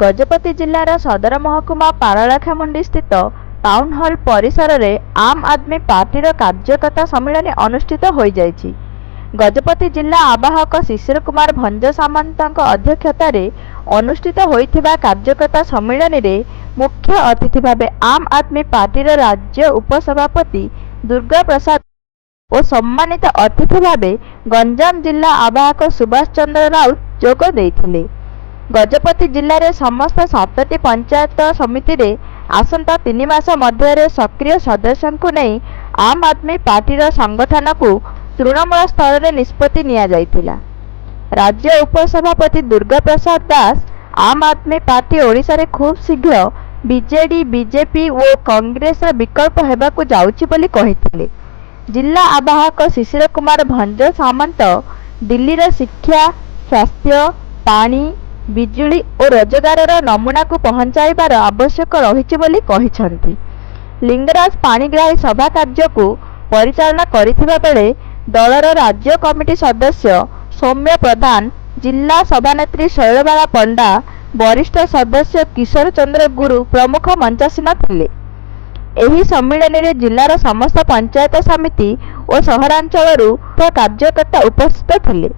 गजपति जिल्लार सदर महकुमा पारलाखेमुंडी स्थित टाउन हॉल परिसर में आम आदमी पार्टीर कार्यकर्ता सम्मेलन अनुष्ठित हो जाइछि। गजपति जिला आवाहक शिशिर कुमार भंज सामंत अध्यक्षतार अनुष्ठित होइथिबा कार्यकर्ता सम्मेलन में मुख्य अतिथि भाव आम आदमी पार्टीर राज्य उपसभापति दुर्गा प्रसाद और सम्मानित अतिथि भाव गंजाम जिला आवाहक सुभाष चंद्र राउत जोग देइथिले। गजपति जिले में समस्त 7टी पंचायत समिति रे आसंता 3 मास मध्य सक्रिय सदस्यों को नहीं आम आदमी पार्टीर संगठन को तृणमूल स्तर में निष्पत्ति निया जाइथिला। राज्य उपसभापति दुर्गा प्रसाद दास आम आदमी पार्टी ओडिशा रे खूब शीघ्र बीजेडी बीजेपी और कांग्रेस विकल्प हेबाकु जाउछि बोली कहिथिले। जिला आवाहक शिशिर कुमार भंज सामंत दिल्ली रे शिक्षा स्वास्थ्य पानी बिजुली और रोजगार नमूना को पहुंचाइबार आवश्यक रही बोली कहिसंती। लिंगराज पाणीग्राही सभा कार्य को परिचालना करिथिबा बेले दलर राज्य कमिटी सदस्य सौम्य प्रधान जिला सभानेत्री शैलबाला पंडा वरिष्ठ सदस्य किशोर चंद्र गुरु प्रमुख मंचासीन थिले। एही सम्मेलन में जिलार समस्त पंचायत समिति और सहरांचल कार्यकर्ता उपस्थित थिले।